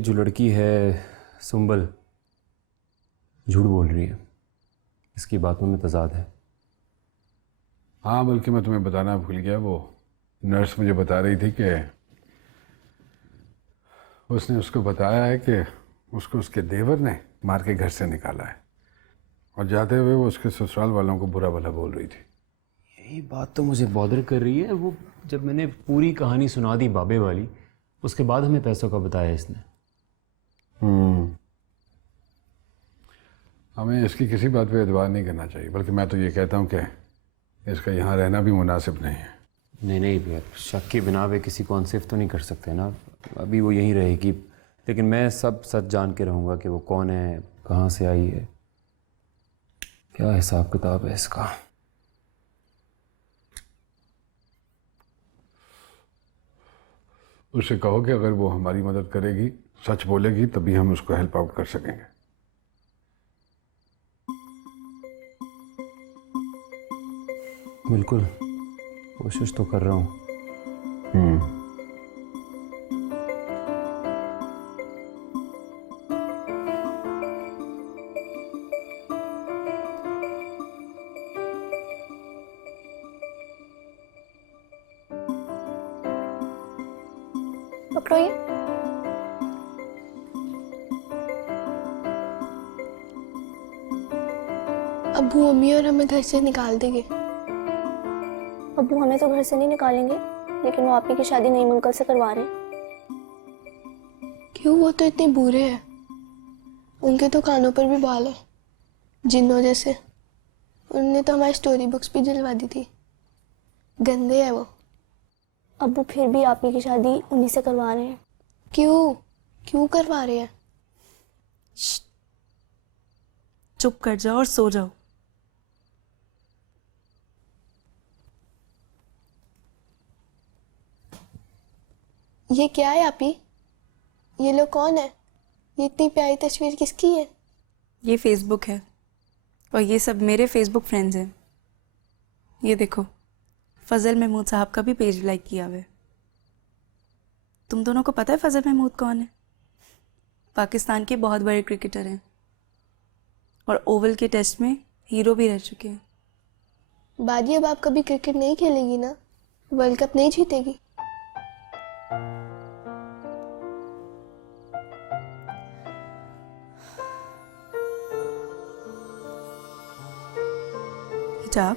जो लड़की है सुंबल झूठ बोल रही है, इसकी बातों में तजाद है। हाँ, बल्कि मैं तुम्हें बताना भूल गया, वो नर्स मुझे बता रही थी कि उसने उसको बताया है कि उसको उसके देवर ने मार के घर से निकाला है और जाते हुए वो उसके ससुराल वालों को बुरा भला बोल रही थी। यही बात तो मुझे बॉदर कर रही है। वो जब मैंने पूरी कहानी सुना दी बाबे वाली, उसके बाद हमें पैसों का बताया इसने। हमें इसकी किसी बात पे एतबार नहीं करना चाहिए, बल्कि मैं तो ये कहता हूँ कि इसका यहाँ रहना भी मुनासिब नहीं है। नहीं भैया, शक के बिना वे किसी को अनसेफ तो नहीं कर सकते ना। अभी वो यहीं रहेगी, लेकिन मैं सब सच जान के रहूँगा कि वो कौन है, कहाँ से आई है, क्या हिसाब किताब है इसका। उससे कहो कि अगर वो हमारी मदद करेगी, सच बोलेगी, तभी हम उसको हेल्प आउट कर सकेंगे। बिल्कुल, कोशिश तो कर रहा हूँ। पकड़ो ये। अब्बू अम्मी और हमें घर से निकाल देंगे। अब्बू हमें तो घर से नहीं निकालेंगे, लेकिन वो आपकी की शादी नई मुंकल से करवा रहे हैं। क्यों? वो तो इतने बुरे हैं, उनके तो कानों पर भी बाल है, जिन्नों जैसे। उन्होंने तो हमारी स्टोरी बुक्स भी जलवा दी थी। गंदे है वो। अब्बू फिर भी आपकी की शादी उन्हीं से करवा रहे हैं। क्यों करवा रहे हैं? चुप कर जाओ और सो जाओ। ये क्या है आपी? ये लोग कौन है? ये इतनी प्यारी तस्वीर किसकी है? ये फेसबुक है और ये सब मेरे फेसबुक फ्रेंड्स हैं। ये देखो, फजल महमूद साहब का भी पेज लाइक किया हुआ है। तुम दोनों को पता है फजल महमूद कौन है? पाकिस्तान के बहुत बड़े क्रिकेटर हैं और ओवल के टेस्ट में हीरो भी रह चुके हैं। बादी, अब आप कभी क्रिकेट नहीं खेलेगी ना? वर्ल्ड कप नहीं जीतेगी? हिजाब,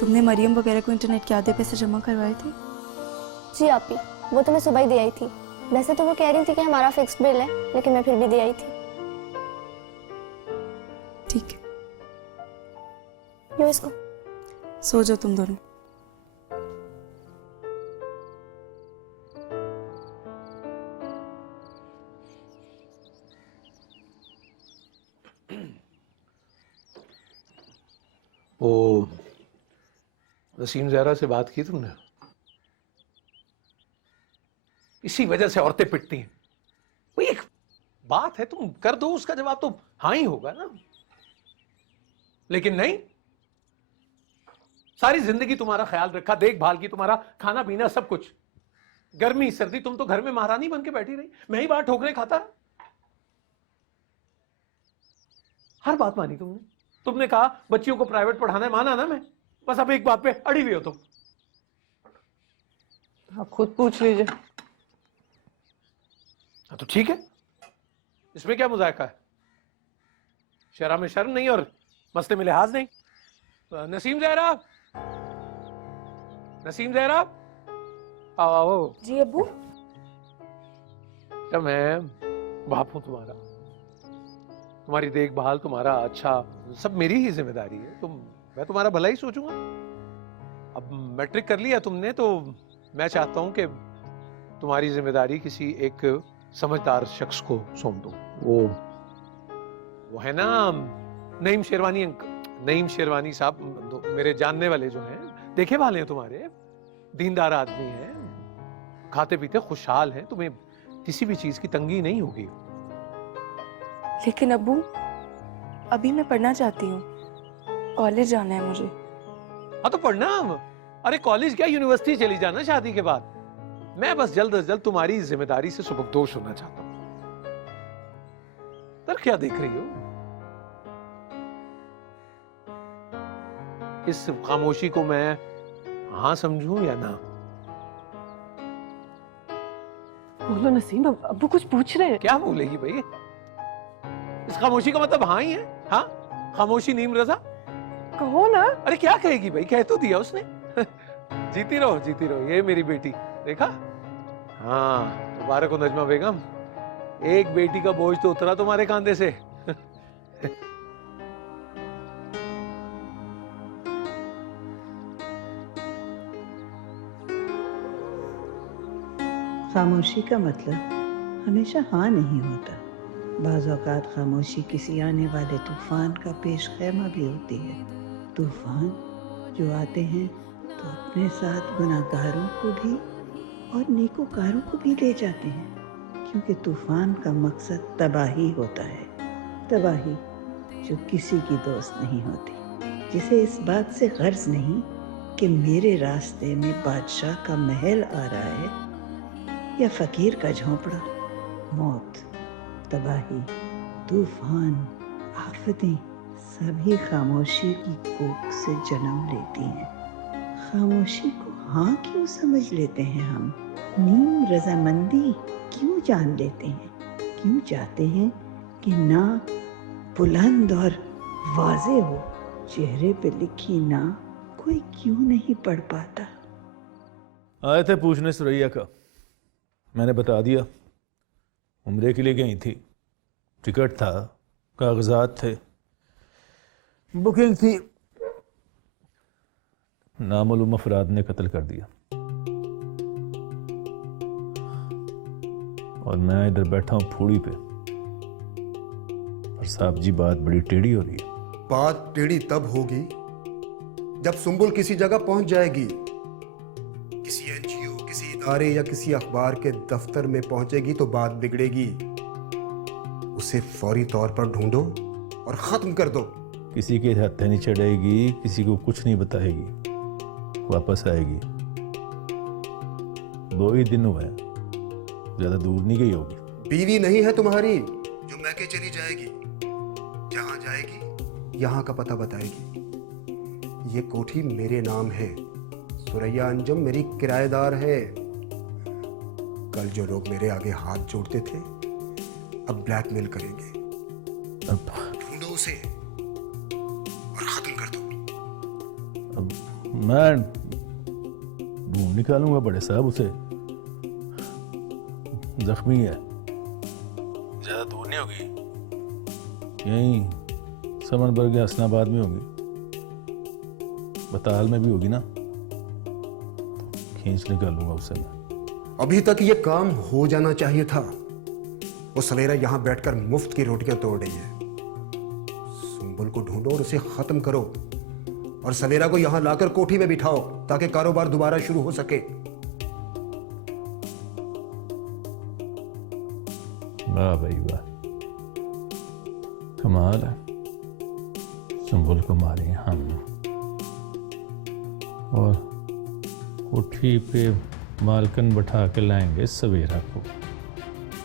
तुमने मरियम वगैरह को इंटरनेट के आधे पैसे जमा करवाए थे? जी आपी, वो तो मैं सुबह ही दे आई थी। वैसे तो वो कह रही थी कि हमारा फिक्स्ड बिल है, लेकिन मैं फिर भी दे आई थी। ठीक है, लो इसको। सो जाओ तुम दोनों। वो नसीम ज़हरा से बात की तुमने? इसी वजह से औरतें पिटती हैं। वही एक बात है, तुम कर दो, उसका जवाब तो हाँ ही होगा ना। लेकिन नहीं, सारी जिंदगी तुम्हारा ख्याल रखा, देखभाल की, तुम्हारा खाना पीना सब कुछ, गर्मी सर्दी, तुम तो घर में महारानी बन के बैठी रही, मैं ही बाहर ठोकरे खाता रहा। हर बात मानी तुमने। तुमने कहा बच्चियों को प्राइवेट पढ़ाना है, माना ना मैं। बस अब एक बात पे अड़ी हुई हो तुम। आप खुद पूछ लीजिए। हाँ तो ठीक है, इसमें क्या मुजायका है? शर्म में शर्म नहीं और मसले में लिहाज नहीं। नसीम ज़हरा, नसीम ज़हरा, आओ। जी अब्बू। क्या मैं बाप हूं तुम्हारा, तुम्हारी देखभाल, तुम्हारा अच्छा सब मेरी ही जिम्मेदारी है। मैं तुम्हारा भला ही सोचूंगा। अब मैट्रिक कर लिया तुमने तो मैं चाहता हूं कि तुम्हारी जिम्मेदारी किसी एक समझदार शख्स को सौंप दूं। वो है ना नईम शेरवानी नईम शेरवानी साहब, मेरे जानने वाले जो हैं, देखे वाले हैं तुम्हारे, दीनदार आदमी हैं, खाते पीते खुशहाल हैं, तुम्हें किसी भी चीज की तंगी नहीं होगी। लेकिन अब्बू, अभी मैं पढ़ना चाहती हूँ, कॉलेज जाना है मुझे। हाँ तो पढ़ना। अरे कॉलेज क्या, यूनिवर्सिटी चली जाना शादी के बाद। मैं बस जल्द अज जल्द तुम्हारी जिम्मेदारी से सुबकदोश होना चाहता हूँ। क्या देख रही हो? इस खामोशी को मैं हाँ समझूं या ना? बोलो नसीम, अब्बू कुछ पूछ रहे हैं। क्या बोलेगी भाई? इस खामोशी का मतलब हाँ ही है। हाँ, खामोशी नीम रजा। कहो ना। अरे क्या कहेगी भाई, कह तो दिया उसने। जीती रहो, ये मेरी बेटी, देखा? हाँ, मुबारक हो नजमा बेगम, एक बेटी का बोझ तो उतरा तुम्हारे कांधे से। खामोशी का मतलब हमेशा हाँ नहीं होता। बाज़ औक़ात खामोशी किसी आने वाले तूफ़ान का पेश खैमा भी होती है। तूफ़ान जो आते हैं तो अपने साथ गुनाहगारों को भी और नेकोकारों को भी ले जाते हैं, क्योंकि तूफ़ान का मकसद तबाही होता है। तबाही जो किसी की दोस्त नहीं होती, जिसे इस बात से गर्ज नहीं कि मेरे रास्ते में बादशाह का महल आ रहा है या फ़कीर का झोंपड़ा। मौत, तबाही, तूफ़ान, आफतें सभी खामोशी की कोख से जन्म लेती हैं। खामोशी को हाँ क्यों समझ लेते हैं हम? नीम रजामंदी क्यों जान लेते हैं? क्यों चाहते हैं कि ना बुलंद और वाज़े हो? चेहरे पे लिखी ना कोई क्यों नहीं पढ़ पाता? आए थे पूछने सुरैया का, मैंने बता दिया। उम्रे के लिए गई थी, टिकट था, कागजात थे, बुकिंग थी, नामालूम अफराद ने कत्ल कर दिया और मैं इधर बैठा हूं फूड़ी पे। और साहब जी, बात बड़ी टेढ़ी हो रही है। बात टेढ़ी तब होगी जब सुंबुल किसी जगह पहुंच जाएगी, किसी एनजीओ, किसी इदारे या किसी अखबार के दफ्तर में पहुंचेगी तो बात बिगड़ेगी। उसे फौरी तौर पर ढूंढो और खत्म कर दो। किसी के हत्थे नहीं चढ़ेगी, किसी को कुछ नहीं बताएगी, वापस आएगी। 2 ही दिन हुए, ज्यादा दूर नहीं गई होगी। बीवी नहीं है तुम्हारी जो मैके चली जाएगी। जहां जाएगी यहां का पता बताएगी। ये कोठी मेरे नाम है, सुरैया अंजुम मेरी किराएदार है। कल जो लोग मेरे आगे हाथ जोड़ते थे अब ब्लैकमेल करेंगे। अब ढूंढो उसे और खत्म कर दो। मैं ढूंढ निकालूंगा बड़े साहब उसे। जख्मी है, ज्यादा दूर नहीं होगी, यहीं समनबर्ग या हसनाबाद में होगी, बताल में भी होगी ना, खींच निकालूंगा उसे मैं। अभी तक ये काम हो जाना चाहिए था। वो सवेरा यहां बैठकर मुफ्त की रोटियां तोड़ रही है। सुंबुल को ढूंढो और उसे खत्म करो, और सवेरा को यहां लाकर कोठी में बिठाओ ताकि कारोबार दोबारा शुरू हो सके। वाह भाई वाह, कमाल है। सुंबुल को मारे हम और कोठी पे मालकन बैठा के लाएंगे सवेरा को,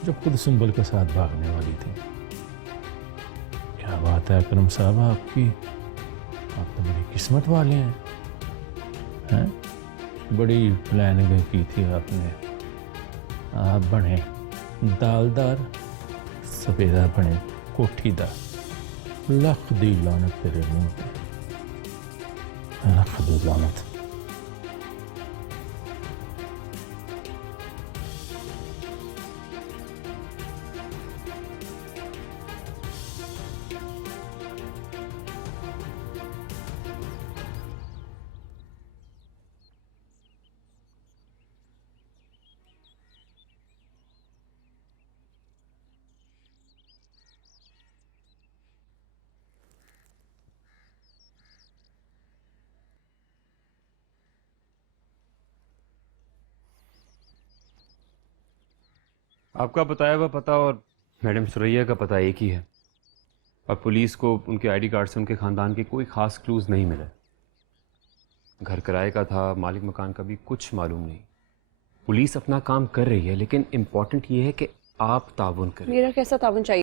जो खुद सुंबुल के साथ भागने वाली थी। क्या बात है अकरम साहब आपकी, आप तो बड़ी किस्मत वाले हैं। बड़ी प्लानिंग की थी आपने। आप बने दालदार, सवेरा बने कोठीदार। लख दी लानत तेरे मुंह पे, लख दी लानत। आपका बताया हुआ पता और मैडम सुरैया का पता एक ही है, और पुलिस को उनके आईडी कार्ड से उनके ख़ानदान के कोई ख़ास क्लूज नहीं मिले। घर किराए का था, मालिक मकान का भी कुछ मालूम नहीं। पुलिस अपना काम कर रही है, लेकिन इम्पोर्टेंट ये है कि आप ताउन करें। मेरा कैसा ताउन चाहिए?